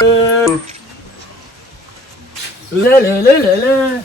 લે લે લે લે લે.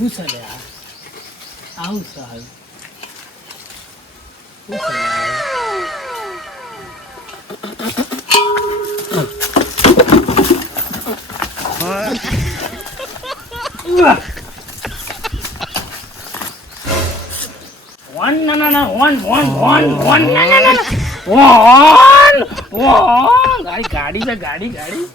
શું છે લે આવું સાહેબ ગાડી છે ગાડી ગાડી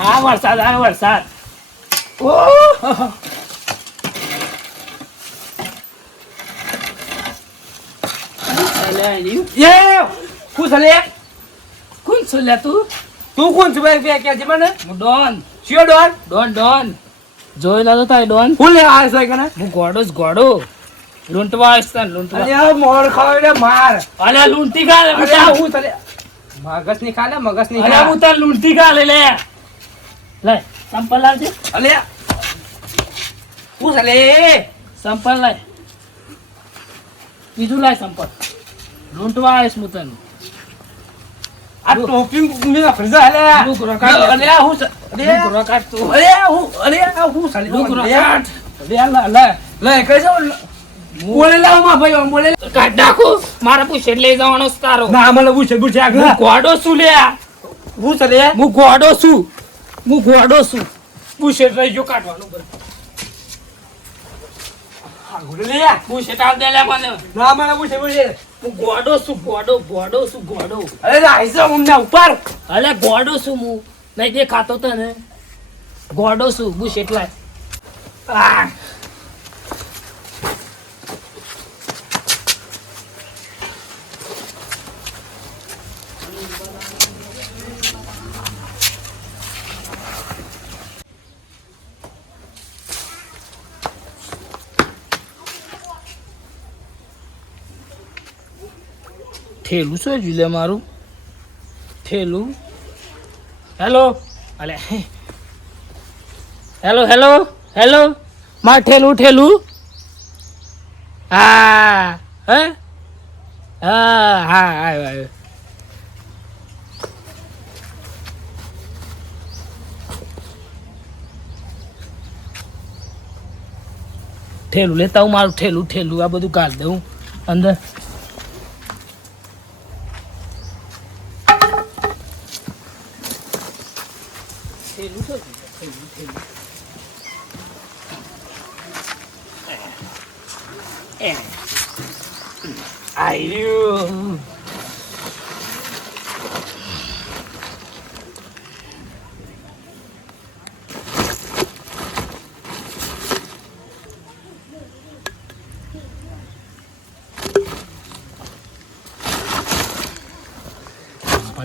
હા વરસાદ આવે વરસાદ કોણ છો લે તું કોણ છું ભાઈ કે છે મને હું ડોન શિયો ડોન ડોન ડોન જોઈ લો તાય ડોન હું લે આવે છે કને હું ગોડો જ ગોડો લૂંટવા આવતા લૂંટવા અરે મોર ખાવે માર અલે લૂંટી ખા લે હું તલે મગસ ની ખા લે મગસ ની ખા અરે હું તાર લૂંટી ખા લે લે લે સંપલ લાવજે અલે હું લે સંપલ લાય બીજું લાય સંપલ લૂંટવા આવીશ હું તને આ ટોપી મે ફરજા લે લુકરો કાટ અલે હું અરે લુકરો કાટ તું અરે હું સાલી લુકરો કાટ લે લે લે કઈ જાવ બોલે લાવ માં ભાઈ બોલે કાટ નાખો મારા પૂછે લઈ જવાનો તારો ના મને પૂછે આગળ ગોડો શું લે હું લે હું ગોડો છું પૂછે રહી જો કાઢવાનું બર હા ગોડો લે પૂછે ટાળ દે લે મને ના મને પૂછે હું ગોડો છું ગોડો અરે આઈસો ઉમના ઉપર અલે ગોડો છું હું નહીં તે ખાતો તને ગોડો છું બુશ એટલા આ થેલું છે જુલે મારું થેલું હેલો અલે હેલો હેલો હેલો માર ઠેલું હા હે હા આવ્યો ઠેલું લેતા હું મારું ઠેલું આ બધું કાઢ દઉં અંદર આવ્યું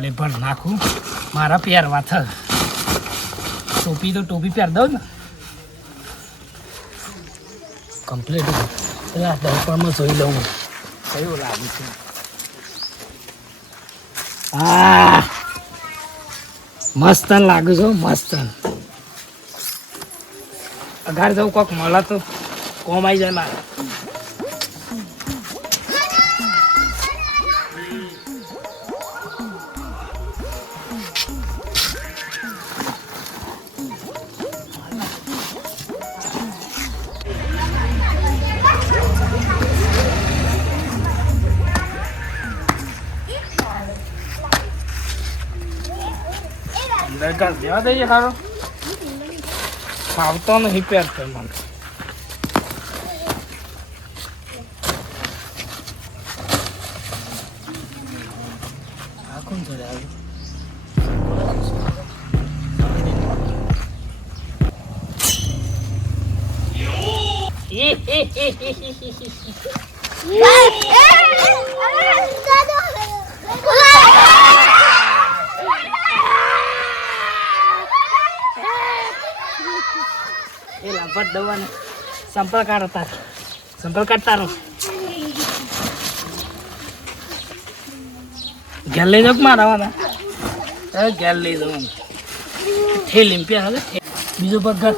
પાણી ભર નાખું મારા પહેરવા થ ટોપી તો ટોપી પહેર દઉં ને કમ્પ્લીટ એટલે આ દર્પણમાં જોઈ લઉં કયું લાગે છે હા મસ્ત લાગે છે મસ્ત અગાર જવું કોક મળે તો કોમ આવી જાય મારે અંદર દેવા દઈએ સારો ફાવતો નહીં પહેરતો મને આ કોણ જોડે આવ્યું એ લાભટ દવાને સંપર્ક કરતા સંપર્ક કરતા રહો ઘેર લઈ જાવ મારા વાળા ઘેર લઈ જવાનું થેલી પ્યા હવે બીજો પગ ઘર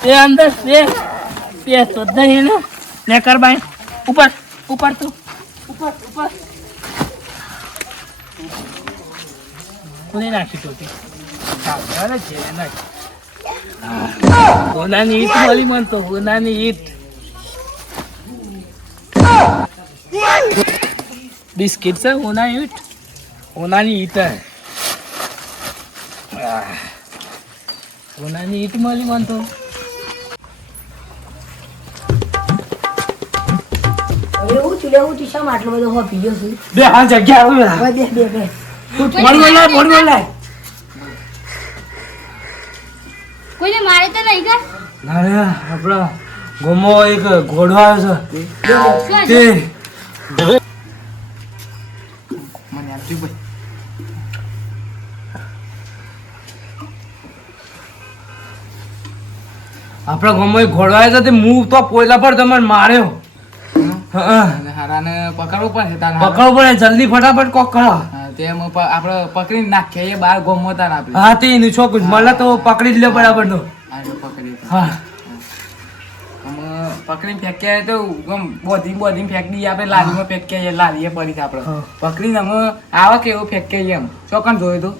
તે અંદર તે તો દહીં ને કર બાય ઉપર ઉપર તું ઉપર ઉપર કોને નાખી ટોપી હોનાની ઈટ મળી મન તો હોનાની ઈટ બિસ્કિટ છે હોનાની ઈટ હોનાની ઈટ હોનાની ઈટ મળી મન તો એવું ચૂલેવું ટીશા આટલો બધો હો પીયો છે બે હા જગ્યા આવે બે બે બે મોડી લાય કોઈને મારે તો નહીં કર ના રે આપણા ગોમો એક ઘોડો આવ્યો છે તે મને આપી ભાઈ આપણા ગોમો એક ઘોડો આવ્યો છે તે હું તો પોયલા પર તમને માર્યો હારાને પકડવું પડે પકડવું પડે જલ્દી ફટાફટ કોક કરો તેમ આપણે પકડી નાખીએ એ બાર ગોમતા આપણે હા તે એનું છોકરું મળે તો પકડી જ લે બરાબર નો પકડી હા પકડીને ફેંક્યા તો બોધી ફેંકી આપણે લારીમાં ફેંક્યા લારીએ પડી આપણે પકડીને અમે આવા કેવું ફેંક્યા એમ ચોકન જોયું તું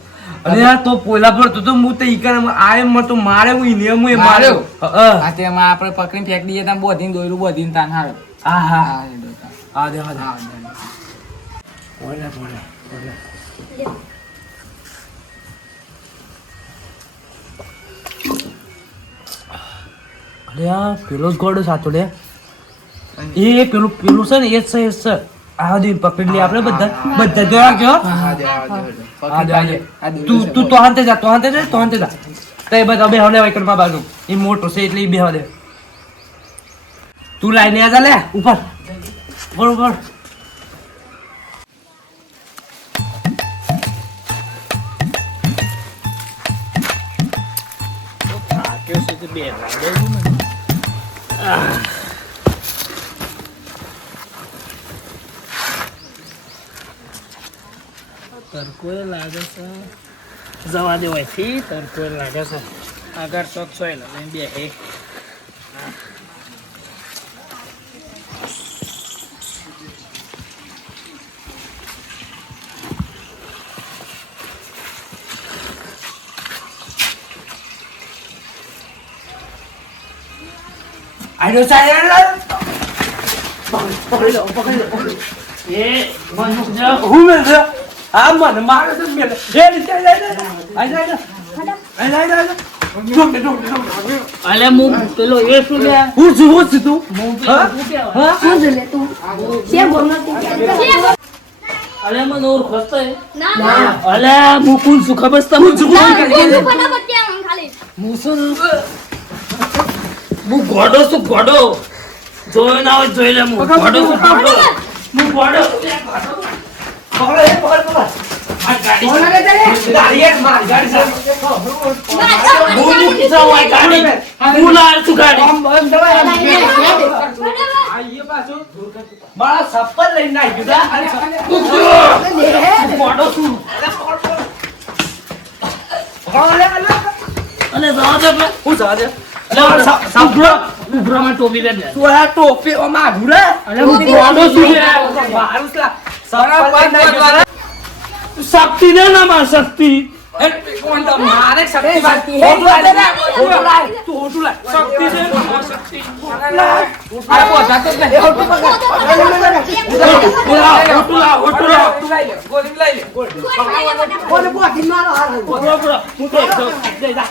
અરે યાર તો પોયલા પર તો હું તો ઈકર આય મ તો મારે હું ઈને હું એ માર્યો હા તેમાં આપણે પકડીને ફેંકી દઈએ ત્યાં બોધીને દોયરું બોધીને તાન હાર હા હા હા દે બોલે બોલે અરે આ પેલો જ ઘોડો સાચો લે એ પેલું પેલું છે ને એ જ છે આ દી પકડી લે આપણે બધા જોયા કયો તું તો હાંતે જા તે બધા બે હલે વાયકર માં બાજુ એ મોટો છે એટલે બે હલે તું લાઈને આ જા લે ઉપર બરોબર તરકો લાગે છે જવા દેવાયથી તરકો લાગે છે આગળ ચોક સોય લઈને બે હે આડો સાયર પકડી લો એ મન જો હું મે આ મન મારે તો મે એ રીતે આઈ અલે મુ પેલો એ શું લે હું છું તું હા શું છે લે તું કે બોલનો તું અલે મન ઓર ખસ્તા હે ના અલે મુ કોણ છું ખબર છે મુ છું ફટાફટ કે ખાલી મુ શું મુ ગોડો છું ગોડો જોયો ના હોય જોઈ લે હું ગોડો છું ગોડો હું ગોડો પકડો એ પકડ આ ગાડી ગાડી એક માર ગાડી સાહેબ હું કિસ્સા હોય ગાડી હું લાવ છું ગાડી આઈએ પાછું મારા સપ્પર લઈને નાખ્યું તા અને ગોડો છું અને જાવ દે હું જાવ દે ઉભરામાં ટોપી પહેર લે તું આ ટોપી ઓ મારું રે અને હું ગોડો છું મારું છે સરા શક્તિ દે ના માં શક્તિ કોણ તો મારે શક્તિ શક્તિ હે. શક્તિ દે ના શક્તિ આ પોતા તો લે હોટુલા લઈ લે ગોલી લઈ લે કોને બોધી મારો હાલ હું તો દે જા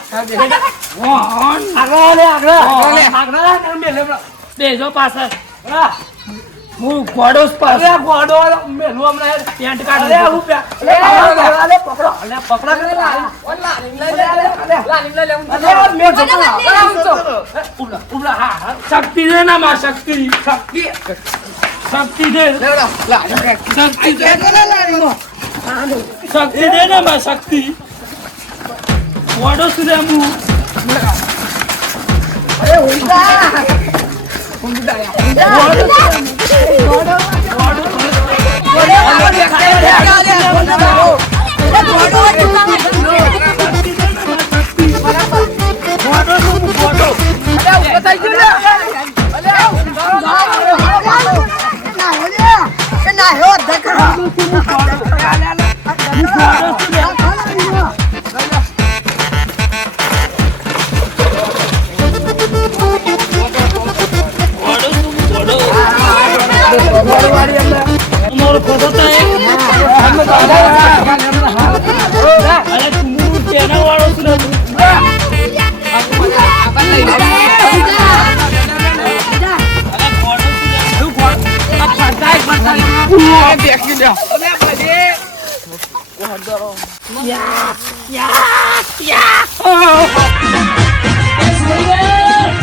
બેજો પાછળ હું ગોડો પાછળ ગોડો મેલું હમણાં પેન્ટ કાઢ હું પકડો અલે પકડા કરે શક્તિ દે ના માં શક્તિ શક્તિ દે શક્તિ દે શક્તિ દે ના માં શક્તિ ગોડો સુધી હું અમારો ફોટો તો અરે તું તેના વાળો છું Yeah.